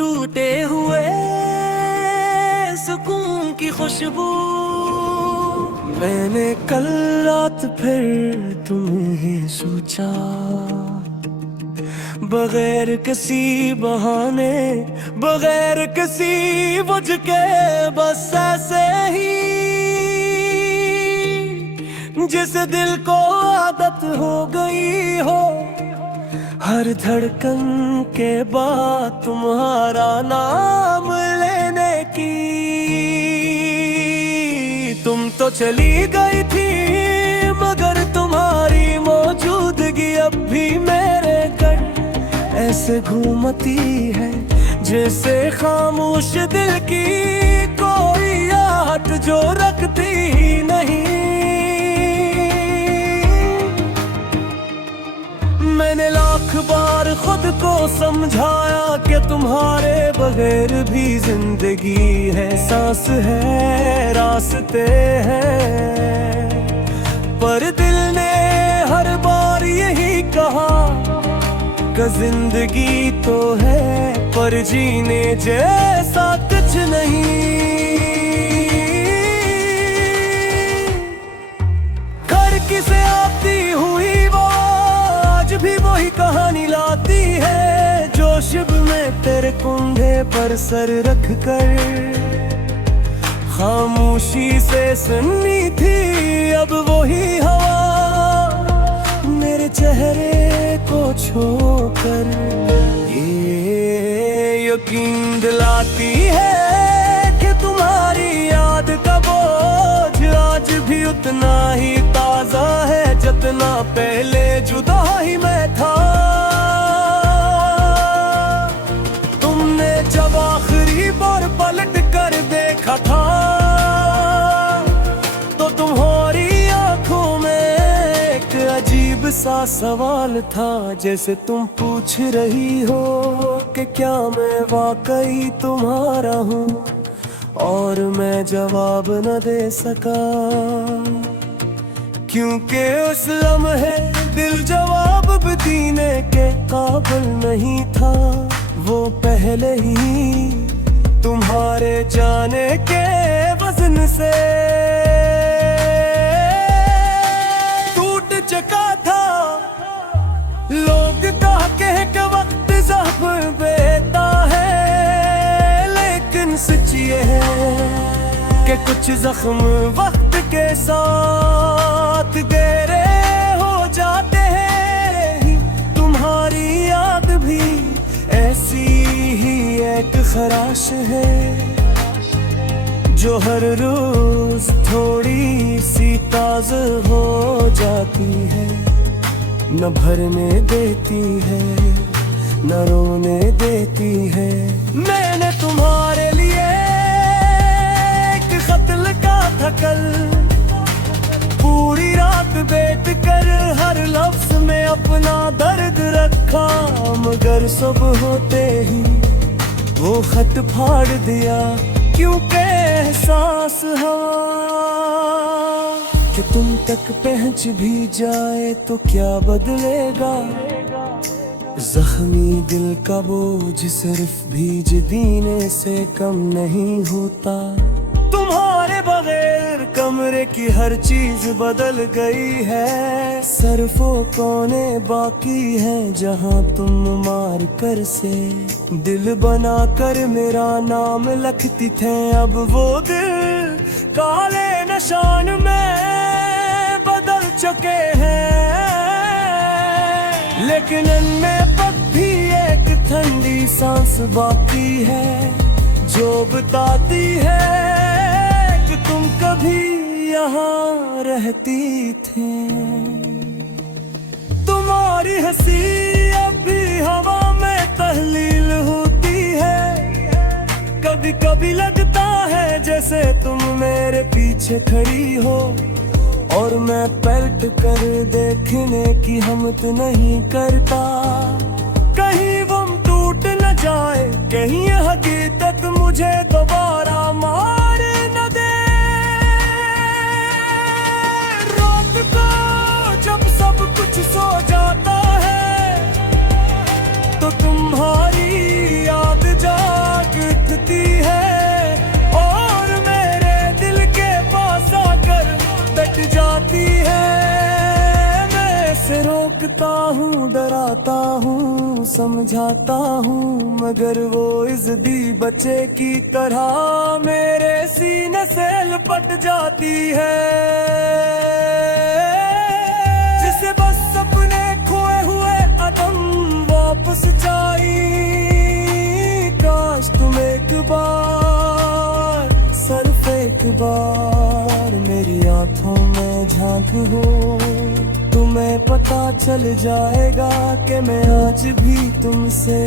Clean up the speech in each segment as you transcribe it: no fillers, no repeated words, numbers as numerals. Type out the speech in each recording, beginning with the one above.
टूटे हुए सुकून की खुशबू। मैंने कल रात फिर तुम्हें सोचा, बगैर किसी बहाने, बगैर किसी वजह के, बस ऐसे ही जिस दिल को आदत हो गई हो हर धड़कन के बाद तुम्हारा नाम लेने की। तुम तो चली गई थी मगर तुम्हारी मौजूदगी अब भी मेरे घर ऐसे घूमती है जैसे खामोश दिल की कोई आहट जो रखती ही नहीं। मैंने लाख बार खुद को समझाया कि तुम्हारे बगैर भी जिंदगी है, सांस है, रास्ते हैं, पर दिल ने हर बार यही कहा कि जिंदगी तो है पर जीने जैसा कुछ नहीं। घर किसे आती हुई वो आज भी वही कहानी लाती है, जो शिब में तेरे कुंधे पर सर रख कर खामोशी से सुननी थी। अब वही हवा मेरे चेहरे को छोकर ये यकीन दिलाती है कि तुम्हारी याद का बोझ आज भी उतना ही ताजा है जितना पहले जुदाई में था। तुमने जब आखिरी बार पलट कर देखा था तो तुम्हारी आंखों में एक अजीब सा सवाल था, जैसे तुम पूछ रही हो कि क्या मैं वाकई तुम्हारा हूँ, और मैं जवाब न दे सका क्योंकि उस लम्हे दिल जवाब भी देने के काबिल नहीं था। वो पहले ही तुम्हारे जाने के वजन से टूट चुका था। लोग कहते हैं कि वक्त ज़ख्म देता है, लेकिन सच ये है कि कुछ जख्म वक्त के साथ गहरे हो जाते हैं। तुम्हारी याद भी ऐसी ही एक खराश है जो हर रोज थोड़ी सी ताज़ा हो जाती है, न भरने देती है न रोने देती है। मैंने तुम्हारे लिए एक खत लिखा था कल, पूरी रात बैठ कर हर लफ्ज में अपना दर्द रखा, मगर सुबह होते ही वो खत फाड़ दिया क्योंकि एहसास हुआ कि तुम तक पहुंच भी जाए तो क्या बदलेगा। जख्मी दिल का बोझ सिर्फ भीज देने से कम नहीं होता। तुम्हारे बगैर कमरे की हर चीज बदल गई है, सरफो कोने बाकी हैं जहां तुम मार कर से दिल बना कर मेरा नाम लिखती थे। अब वो दिल काले निशान में बदल चुके हैं, लेकिन इनमें पक भी एक ठंडी सांस बाकी है जो बताती है कि तुम कभी यहाँ रहती थी। तुम्हारी हंसी अब भी हवा में तहलील होती है, कभी कभी लगता है जैसे तुम मेरे पीछे खड़ी हो और मैं पलट कर देखने की हिम्मत नहीं करता। कहीं वो टूट न जाए, कहीं ये हकीकत मुझे दोबारा मार न दे। रात को जब सब कुछ सो जाता है तो तुम्हारी याद जा रोकता हूँ, डराता हूँ, समझाता हूँ, मगर वो इज़्दी बच्चे की तरह मेरे सीने से लिपट जाती है। जिसे बस सपने खोए हुए अदम वापस चाहिए। काश तुम एक बार, सिर्फ एक बार मेरी आंखों में झांक हो, तुम्हें पता चल जाएगा कि मैं आज भी तुमसे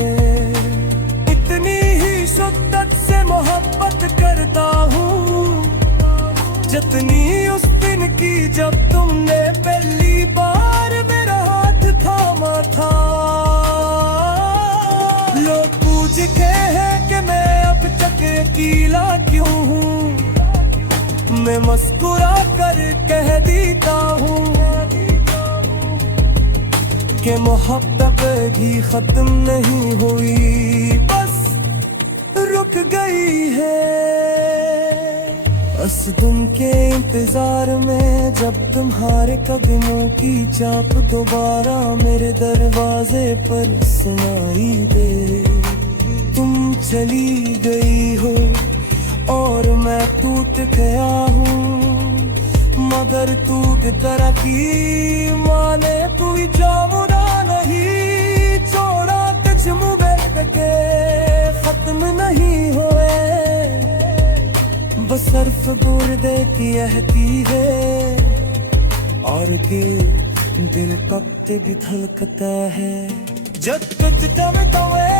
इतनी ही शिद्दत से मोहब्बत करता हूँ, जितनी उस दिन की जब तुमने पहली बार मेरा हाथ थामा था। लोग पूछते हैं कि मैं अब तक अकेला क्यों हूँ, मैं मुस्कुरा कर कह देता हूँ कि मोहब्बत भी खत्म नहीं हुई, बस रुक गई है। बस तुम के इंतजार में जब तुम्हारे कदमों की चाप दोबारा मेरे दरवाजे पर सुनाई दे। तुम चली गई हो और मैं टूट गया हूँ, मगर टूट तरह की माने कोई जामुना नहीं छोड़ा, कुछ मुझे के खत्म नहीं हुए, बस सिर्फ गुर्दे की रहती है और दिल कब तक धड़कता है। जब तुझ दम तवे